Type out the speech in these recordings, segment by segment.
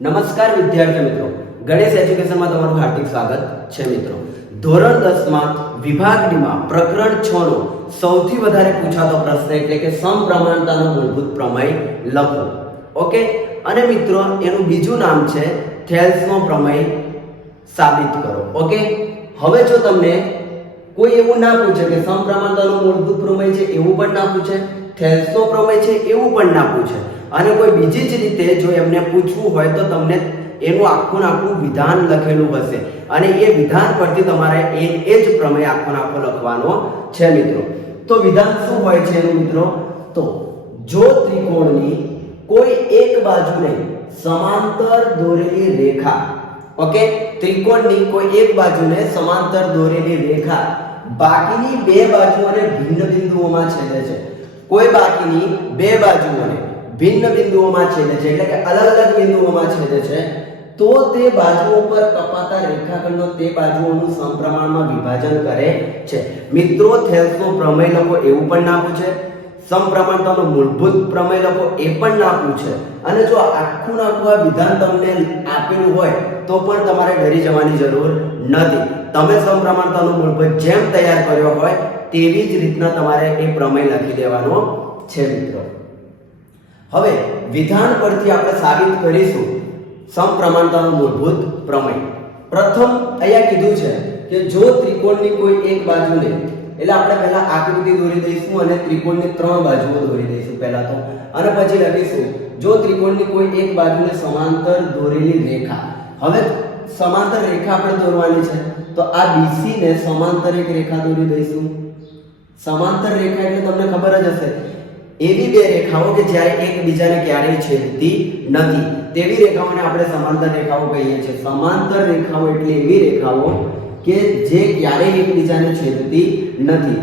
નમસ્કાર વિદ્યાર્થી મિત્રો, ગણેશ એજ્યુકેશનમાં તમારું હાર્દિક સ્વાગત છે મિત્રો। ધોરણ 10 માં વિભાગ ડી માં પ્રકરણ 6 નો સૌથી વધારે પૂછાતો પ્રશ્ન એટલે કે સમપ્રમાણતાનો મૂળભૂત પ્રમેય લખો। ઓકે, અને મિત્રો એનું બીજું નામ છે થેલ્સનો પ્રમેય સાબિત કરો। ઓકે, હવે જો તમને કોઈ એવું ના પૂછે કે સમપ્રમાણતાનો મૂળભૂત પ્રમેય છે એવું પણ ના પૂછે, થેલ્સનો પ્રમેય છે એવું પણ ના પૂછે, અને કોઈ બીજી જ રીતે જો એમને પૂછવું હોય તો તમને એનું આખું વિધાન લખેલું હશે અને એ વિધાન પરથી તમારે એ જ પ્રમેય આખો લખવાનો છે મિત્રો। તો વિધાન શું હોય છે એનું મિત્રો? તો જો ત્રિકોણની કોઈ એક બાજુને સમાંતર દોરેલી રેખા, ઓકે, ત્રિકોણની કોઈ એક બાજુને સમાંતર દોરેલી રેખા બાકીની બે બાજુઓને ભિન્ન બિંદુઓમાં છેદે છે, કોઈ બાકીની બે બાજુઓને ભિન્ન બિંદુઓમાં છેદે છે એટલે કે અલગ અલગ બિંદુઓમાં છેદે છે, તો તે બાજુઓ પર કપાતા રેખાખંડનો તે બાજુઓનું સમપ્રમાણમાં વિભાજન કરે છે। મિત્રો થેલ્સનો પ્રમેય લખો એવું પણ ના પૂછે, સમપ્રમાણતાનો મૂળભૂત પ્રમેય લખો એ પણ ના પૂછે, અને જો આખું આ વિધાન તમને આપેલું હોય તો પણ તમારે ડરી જવાની જરૂર નથી। તમે સમપ્રમાણતાનો મૂળભૂત જેમ તૈયાર કર્યો હોય તેવી જ રીતના તમારે એ પ્રમેય લખી દેવાનો છે મિત્રો। હવે વિધાન પરથી આપણે સાબિત કરીશું સમપ્રમાણતાનો મૂળભૂત પ્રમેય। પ્રથમ અહીંયા કીધું છે કે જો ત્રિકોણની કોઈ એક બાજુને, એટલે આપણે પહેલા આકૃતિ દોરી દઈશું અને ત્રિકોણની ત્રણ બાજુઓ દોરી દઈશું પહેલા તો, અને પછી લખીશું જો ત્રિકોણની કોઈ એક બાજુને સમાંતર દોરેલી રેખા। હવે સમાંતર રેખા આપણે દોરવાની છે તો આ BC ને સમાંતર એક રેખા દોરી દઈશું। સમાંતર રેખા એટલે તમને ખબર જ હશે, એવી બે રેખાઓ કે જ્યારે એકબીજાને ક્યારેય છેદતી નથી તેવી રેખાઓને આપણે સમાંતર રેખાઓ કહીએ છીએ। સમાંતર રેખાઓ એટલે એવી રેખાઓ કે જે ક્યારેય એકબીજાને છેદતી નથી,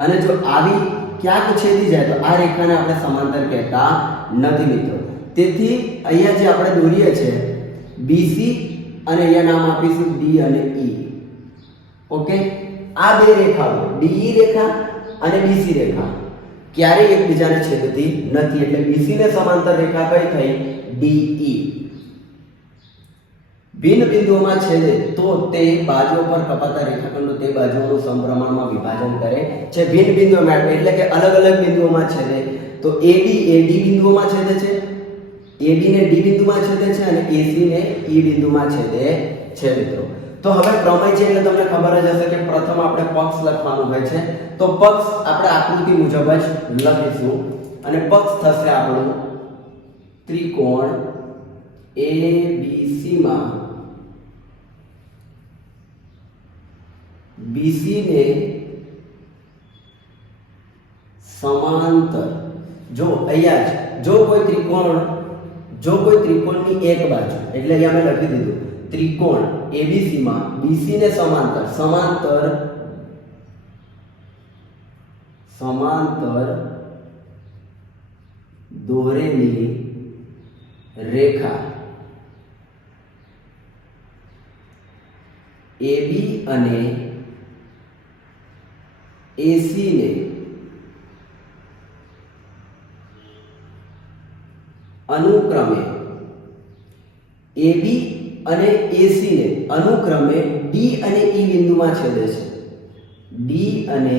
અને જો આવી ક્યાંક છેદી જાય તો આ રેખાને આપણે સમાંતર કહેતા નથી મિત્રો। તેથી અહીંયા જે આપણે દોરીએ છીએ BC અને અહીંયા નામ આપીશું D અને E। ઓકે, આ બે રેખાઓ DE રેખા અને BC રેખા ક્યારેય એકબીજાને છેદતી નથી, એટલે BC ને સમાંતર રેખા કઈ થઈ? DE। ભિન્ન બિંદુઓમાં છેદે તો તે બાજુઓ પર કપાતા રેખાખંડો તે બાજુઓનું સમપ્રમાણમાં વિભાજન કરે છે। ભિન્ન બિંદુઓમાં એટલે કે અલગ અલગ બિંદુઓમાં છેદે તો AD એ D બિંદુઓમાં છેદે છે, AB ને D બિંદુમાં છેદે છે, અને AC ને E બિંદુમાં છેદે છે મિત્રો। તો હવે પ્રમેય છે એટલે તમને ખબર જ હશે કે પ્રથમ આપણે પક્ષ લખવાનું હોય છે, તો પક્ષ આપણે આકૃતિ મુજબ જ લખીશું, અને પક્ષ થશે આપણું ત્રિકોણ ABC માં BC ને સમાંતર, જો અહીંયા જો કોઈ ત્રિકોણની એક બાજુ, એટલે અહીંયા મેં લખી દીધું ત્રિકોણ ABC માં BC ને સમાંતર દોરેલી રેખા AB અને AC ને અનુક્રમે AB અને AC ને અનુક્રમે D અને E બિંદુમાં છેદે છે, D અને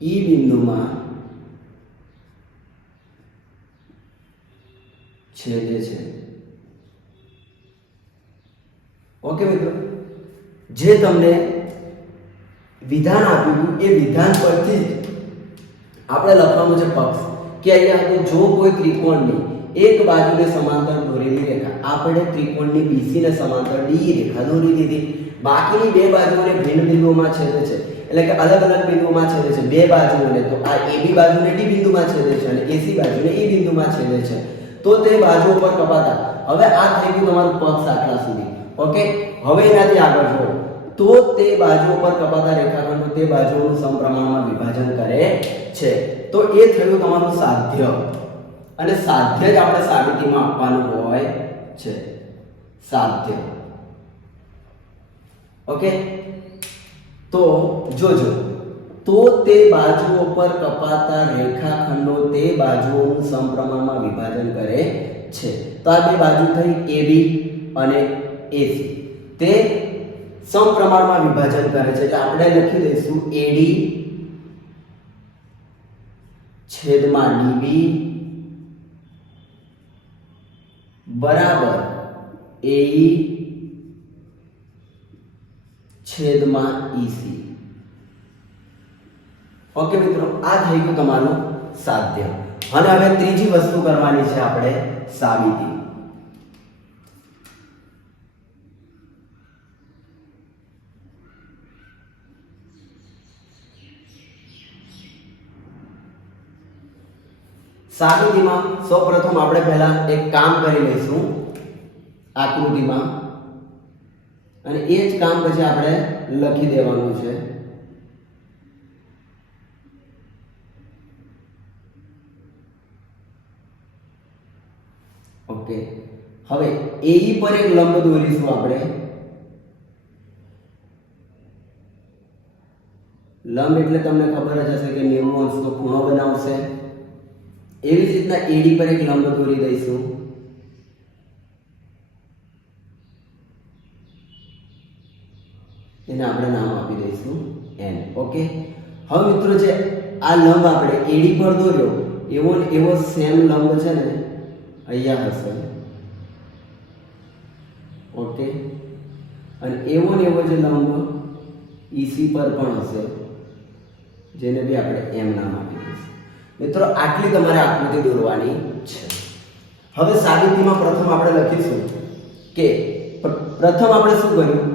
E બિંદુમાં છેદે છે। ઓકે મિત્રો, જે તમને વિધાન આપ્યું એ વિધાન પરથી આપણે લખવાનું છે પક્ષ, કે અહીંયા જો કોઈ ત્રિકોણની એક બાજુને સમાંતર દોરેલી રેખા, આપણે ત્રિકોણની BC ને સમાંતર DE રેખા દોરી દીધી, બાકીની બે બાજુઓને ભિન્ન બિંદુઓમાં છેદે છે એટલે કે અલગ અલગ બિંદુઓમાં છેદે છે બે બાજુઓને, તો આ AB બાજુને D બિંદુમાં છેદે છે અને AC બાજુને E બિંદુમાં છેદે છે, તો તે બાજુઓ પર કપાતા, હવે આ થઈ ગયું તમારું પક્ષ આટલા સુધી। ઓકે, હવે એનાથી આગળ જો તો તે બાજુઓ પર કપાતા રેખાખંડો તે બાજુઓનું સમપ્રમાણમાં વિભાજન કરે છે, તો એ થયું તમારું સાધ્ય, અને સાધ્ય જ આપણે સાબિતીમાં આપવાનું હોય છે, સાધ્ય। ઓકે, તો જોજો તો તે બાજુઓ પર કપાતા રેખાખંડો તે બાજુઓનું સમપ્રમાણમાં વિભાજન કરે છે. તો આ બે બાજુ થઈ AB અને AC, તે સમપ્રમાણમાં વિભાજન કરે છે. એટલે આપણે લખી દઈશું AD છેદમાં DB બરાબર AE છેદમાં EC. ઓકે મિત્રો, આ થઈ ગયું તમારું સાધ્ય. અને હવે ત્રીજી વસ્તુ કરવાની છે આપણે સાબિતી. સાબિતીમાં સૌપ્રથમ આપણે પહેલા એક કામ કરી લઈશું આકૃતિમાં, અને એ જ કામ પછી આપણે લખી દેવાનું છે. ઓકે, હવે AE પર એક લંબ દોરીશું આપણે. લંબ એટલે તમને ખબર જ હશે કે 90 અંશનો ખૂણો બનાવશે. એવી જ રીતના AD પર એક લંબ દોરી દઈશું. એને આપણે નામ આપી દઈશું N. ઓકે, હવે મિત્રો જે આ લંબ આપણે AD પર દોર્યો એવો સેમ લંબ છે ને અહીંયા હશે. ઓકે, અને એવો ને એવો જે લંબ EC પર પણ હશે, જેને બી આપણે M નામ આપી દઈશું. મિત્રો, આટલી તમારે આકૃતિ દોરવાની છે. હવે સાબિતીમાં પ્રથમ આપણે લખીશું કે પ્રથમ આપણે શું કર્યું,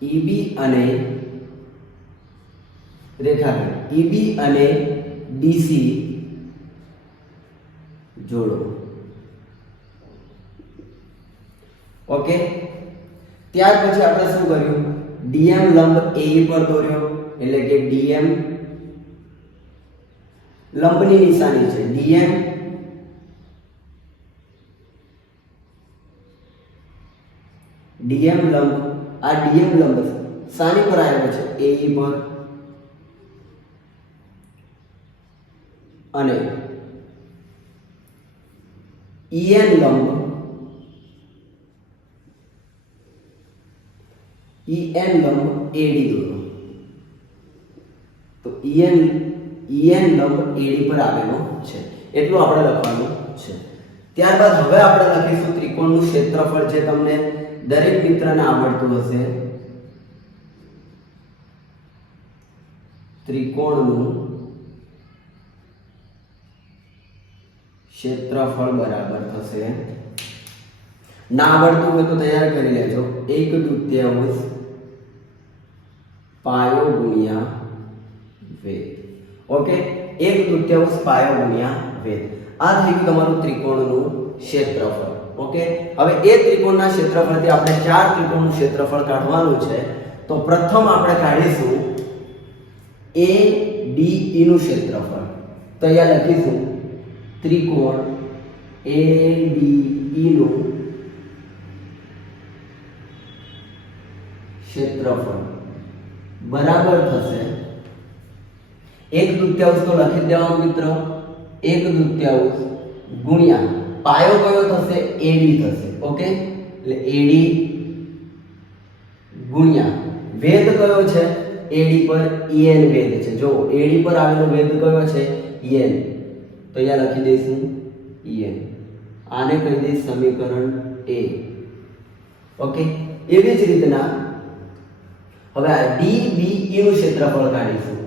EB અને રેખાખંડ EB અને DC જોડો. ઓકે, ત્યાર પછી આપણે શું કર્યું, DM લંબ AE પર દોર્યો. એટલે કે DM લંબની નિશાની છે, DM લંબ, આ DM લંબ શાની પર આવ્યો છે, AE પર. અને EN લંબ AD દોરો. તો EN લંબ AD પર આવેલો છે, એટલું આપણે લખવાનું છે. ત્યારબાદ હવે આપણે લખીશું ત્રિકોણનું ક્ષેત્રફળ, જે તમને દરેક મિત્રને આવડતું હશે. ત્રિકોણનું ક્ષેત્રફળ બરાબર થશે, ના આવડતું હોય તો તૈયાર કરી લેજો, 1/2 પાયો ગુણ્યા વેધ. ઓકે, 1/2 પાયો ગુણ્યા વેધ. આ થઈ ગયું તમારું ત્રિકોણનું ક્ષેત્રફળ. ઓકે, હવે એ ત્રિકોણના ક્ષેત્રફળથી આપણે 4 ત્રિકોણનું ક્ષેત્રફળ કાઢવાનું છે. તો પ્રથમ આપણે કાઢીશું ADE નું ક્ષેત્રફળ. તો અહીંયા લખીશું ત્રિકોણ ADE નું ક્ષેત્રફળ બરાબર થશે 1/2 તો લખી દેવાનું મિત્રો, 1/2 ગુણ્યા પાયો કયો થશે, AD થશે. ઓકે, એટલે AD ગુણ્યા વેધ કયો છે, AD પર EN વેધ છે. જો AD પર આવેલો વેધ કયો છે, EN. તો અહીંયા લખી દઈશું EN. આને કહી દઈશ સમીકરણ A. ઓકે, એવી જ રીતના હવે આ DBE નું ક્ષેત્રફળ કાઢીશું.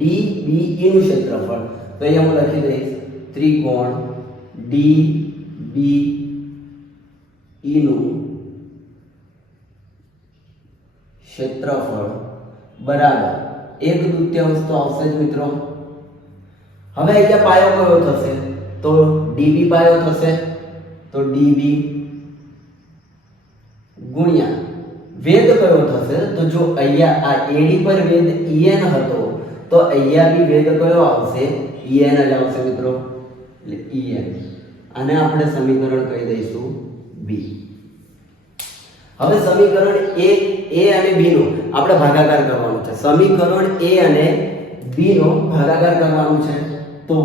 DBE નું ક્ષેત્રફળ, તો અહીંયા હું લખી દઈશ ત્રિકોણ DBE નું ક્ષેત્રફળ બરાબર 1/2 તો આવશે જ મિત્રો. હવે અહીંયા પાયો કયો થશે, તો DB પાયો થશે. તો DB ગુણ્યા વેધ કયો થશે, તો જો અહીંયા આ AD પર વેધ EN હતો, તો અહીંયા બી વેધ કયો આવશે, EN જ આવશે મિત્રો. એટલે EN. આને આપણે સમીકરણ કહી દઈશું B. હવે સમીકરણ a અને b નો આપણે ભાગાકાર કરવાનો છે. સમીકરણ a અને b નો ભાગાકાર કરવાનો છે. તો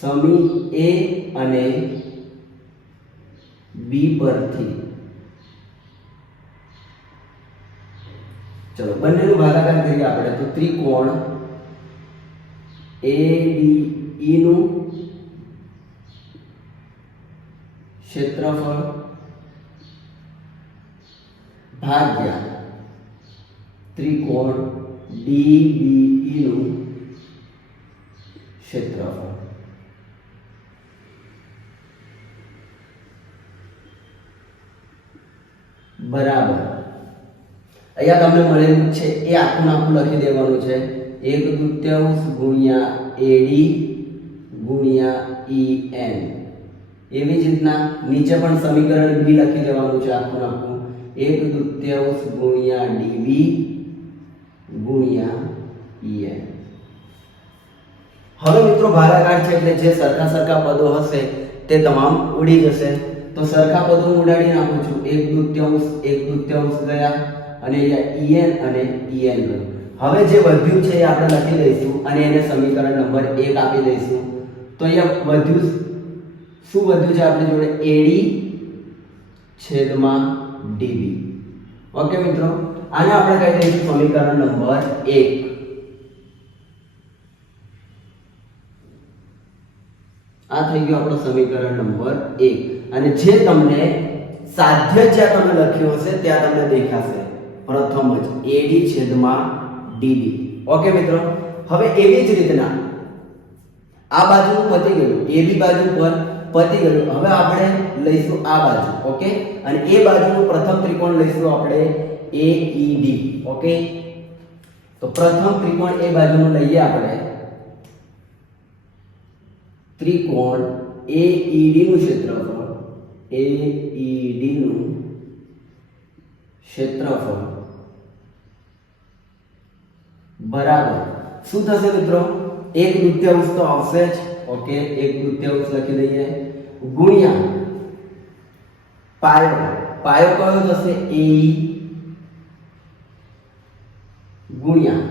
સમી a અને b પરથી ચલો બંનેનો ભાગાકાર કરીએ આપણે. તો ત્રિકોણ ADE નું ક્ષેત્રફળ ભાગ્યા ત્રિકોણ DBE નું ક્ષેત્રફળ. બરાબર. અહીંયા તમને મળેલું છે એ આખું આખું લખી દેવાનું છે. 1/2 ગુણ્યા AD ગુણ્યા EN. એવી જ રીતના નીચે પણ સમીકરણ b લખી દેવાનું છે આખું આખું. 1/2 ગુણ્યા DB ગુણ્યા EN. હવે મિત્રો ભાગાકાર છે એટલે જે સરખા સરખા પદો હશે તે તમામ ઉડી જશે. તો સરખા પદો હું ઉડાડી નાખું છું. 1/2 ગયા અને અહીંયા EN અને EN ગયું. હવે જે વધ્યું છે એ આપણે લખી દઈશું અને એને સમીકરણ નંબર 1 આપી દઈશું. તો અહીંયા વધ્યું શું વધ્યું છે આપણી જોડે? AD છેદમાં DB. ઓકે મિત્રો, આને આપણે કહી દઈશું સમીકરણ નંબર 1. આ થઈ ગયું આપણું સમીકરણ નંબર 1. અને જે તમને સાધ્ય જ્યાં તમે લખ્યું હશે ત્યાં તમને દેખાશે પ્રથમ જ AD છેદમાં DB. ઓકે મિત્રો, હવે એવી જ રીતના આ બાજુ પતી ગયું, AB બાજુ પર પતી ગયું. હવે આપણે લઈશું આ બાજુ. ઓકે, અને એ બાજુનું પ્રથમ ત્રિકોણ લઈશું આપણે AED. ઓકે, તો પ્રથમ ત્રિકોણ એ બાજુનું લઈએ આપણે. ત્રિકોણ AED નું ક્ષેત્રફળ, AED નું ક્ષેત્રફળ બરાબર શું થશે મિત્રો? 1/2 તો આવશે જ. ઓકે, 1/2 લખી દઈએ ગુણ્યા પાયો. પાયો કયો થશે? AE ગુણ્યા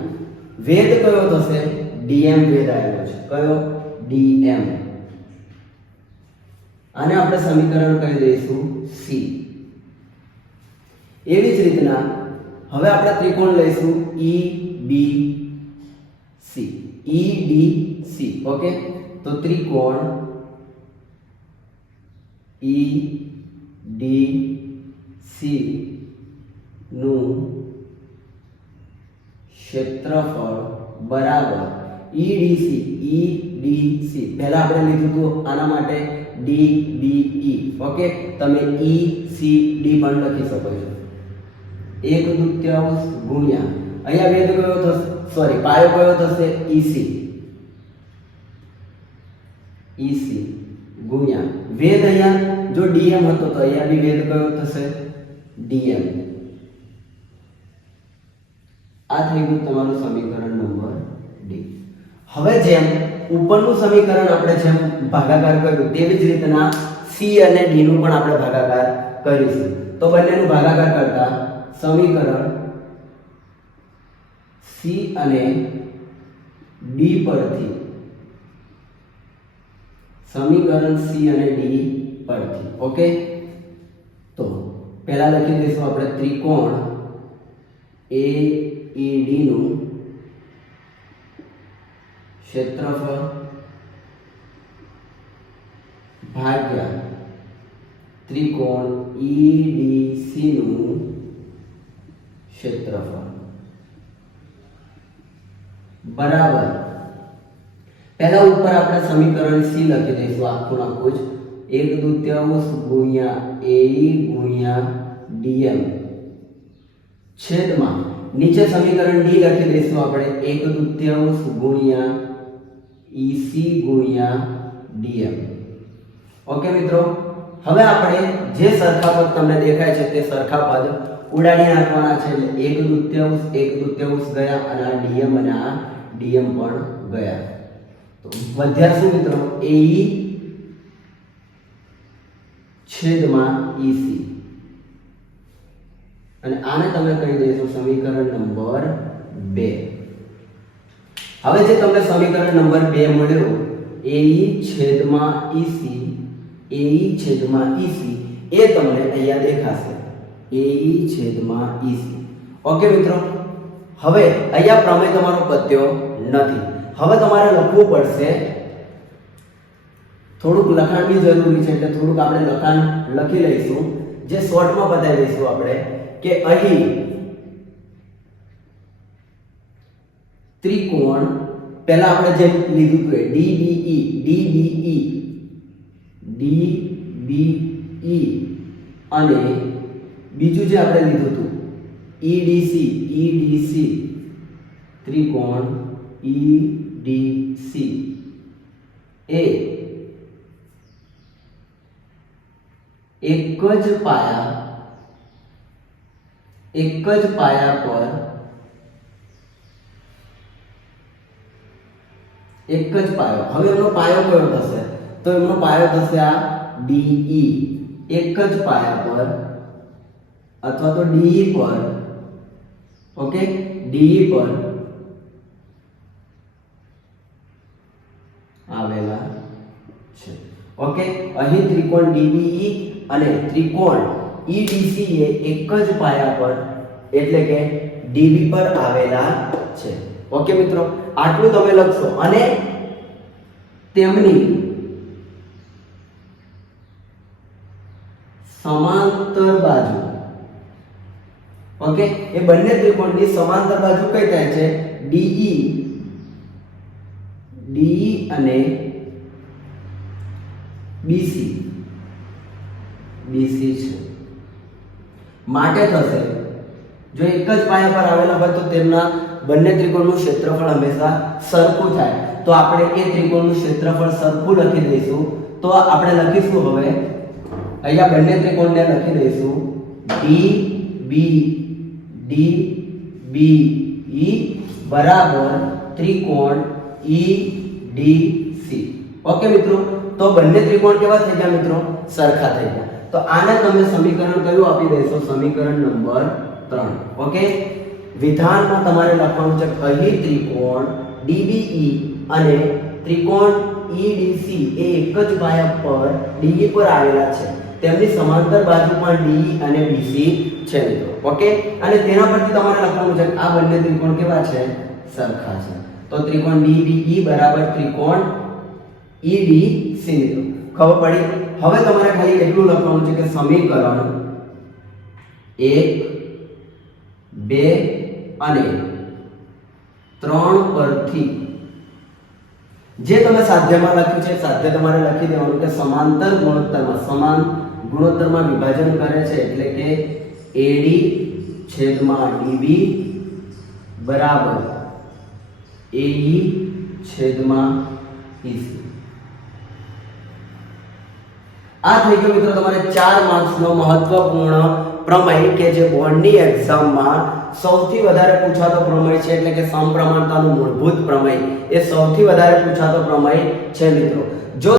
વેદ કયો થશે? DM વેદ આવ્યો છે. કયો? DM. આને આપણે સમીકરણ કહી દઈશું C. એવી જ રીતના હવે આપણે ત્રિકોણ લઈશું EBC. EDC. ઓકે, તો ત્રિકોણ EDC નું ક્ષેત્રફળ બરાબર EDC. પહેલા આપણે લીધું હતું આના માટે DBE. ઓકે, તમે ECD પણ લખી શકો છો. 1/2 ગુણ્યા અહીંયા વેદ કયો થશે? સોરી, પાયો કયો થશે? EC ગુણ્યા વેદ. અહીંયા જો DM હતો તો અહીંયા બી વેદ કયો થશે? DM. આ થઈ ગયું તમારું સમીકરણ નંબર D. હવે જેમ ઉપરનું સમીકરણ આપણે જેમ ભાગાકાર કર્યું તેવી જ રીતના C અને D નું પણ આપણે ભાગાકાર કરીશું. તો બંનેનું ભાગાકાર કરતા સમીકરણ C અને D પરથી ઓકે, તો પહેલા લખી દઈશું આપણે ત્રિકોણ AED નું ક્ષેત્રફળ ભાગ્યા ત્રિકોણ EDC નું ક્ષેત્રફળ બરાબર. પહેલા ઉપર આપણે સમીકરણ C લખી દઈશું આખું આખું જ. 1/2 ગુણ્યા AE ગુણ્યા DM છેદમાં નીચે સમીકરણ D લખી દઈશું આપણે 1/2 ગુણ્યા EC ગુણ્યા DM. ઓકે મિત્રો, હવે આપણે જે સરખા પદ તમને દેખાય છે તે સરખા પદ ઉડાડી નાખવાના છે. એટલે 1/2 ગયા અને આ DM અને આ DM પણ ગયા. તો વધ્યા શું મિત્રો? AE છેદમાં EC. અને આને તમે કહી દઈશું સમીકરણ નંબર 2. હવે જે તમને સમીકરણ નંબર 2 મળ્યું AE/EC એ તમને અહીંયા દેખાશે AE/EC. ઓકે મિત્રો, હવે અહીંયા પ્રમેય તમારો પત્યો નથી. હવે તમારે લખવું પડશે, થોડુંક લખાણ બી જરૂરી છે એટલે થોડુંક આપણે લખાણ લખી લઈશું, જે શોર્ટમાં બતાવી દઈશું આપણે કે અહીં ત્રિકોણ પહેલા આપણે જે લીધું હતું DBE અને બીજું જે આપણે લીધું હતું EDC ત્રિકોણ EDC એ એક જ પાયા પર એક જ પાયો. હવે એનો પાયો કયો થશે? તો એનો પાયો થશે આ DE. એક જ પાયા પર અથવા તો DE પર, ઓકે, DE પર આવેલા છે. ઓકે, અહીં ત્રિકોણ DBE અને ત્રિકોણ EDC એ એક જ પાયા પર એટલે કે DB પર આવેલા છે. ઓકે મિત્રો, આટલું તમે લખશો અને તેમની સમાંતર બાજુ, ઓકે, એ બંને ત્રિકોણની સમાંતર બાજુ કઈ થાય છે? DE અને BC છે. માટે થશે, જો એક જ પાયા પર આવેલા હોય તો તેમના બંને ત્રિકોણનું ક્ષેત્રફળ હંમેશા સરખું થાય. તો આપણે એ ત્રિકોણનું ક્ષેત્રફળ સરખું લખી દઈશું. તો આપણે લખીશું, હવે અહીંયા બંને ત્રિકોણને લખી દઈશું DBE બરાબર ત્રિકોણ EDC. ઓકે મિત્રો, તો બંને ત્રિકોણ કેવા થઈ ગયા મિત્રો? સરખા થઈ ગયા. તો આને તમે સમીકરણ કયું આપી દઈશો? સમીકરણ નંબર 3. ઓકે, વિધાનમાં તમારે લખવાનું છે અહીં ત્રિકોણ DBE અને ત્રિકોણ EDC એ એક જ પાયા પર DE પર આવેલા છે. તેમની સમાંતર બાજુ પણ DE અને BC છે મિત્રો. ઓકે, અને તેના પરથી તમારે લખવાનું છે આ બંને ત્રિકોણ કેવા છે? સરખા છે. તો ત્રિકોણ DBE બરાબર ત્રિકોણ EDC મિત્રો. ખબર પડી? હવે તમારે ખાલી એટલું લખવાનું છે કે સમીકરણ 1, 2 અને 3 પરથી જે તમે સાધ્યમાં લખ્યું છે સાધ્ય તમારે લખી દેવાનું કે સમાંતર સમાન ગુણોત્તરમાં વિભાજન કરે છે એટલે કે AD/DB બરાબર AE/EC. આ થઈ ગયો મિત્રો તમારે 4 માર્ક્સનો મહત્વપૂર્ણ પ્રમેય કે જે બોર્ડની એક્ઝામમાં સૌથી વધારે પૂછાતો પ્રમેય છે, એટલે કે સમપ્રમાણતાનું મૂળભૂત પ્રમેય એ સૌથી વધારે પૂછાતો પ્રમેય છે મિત્રો. જો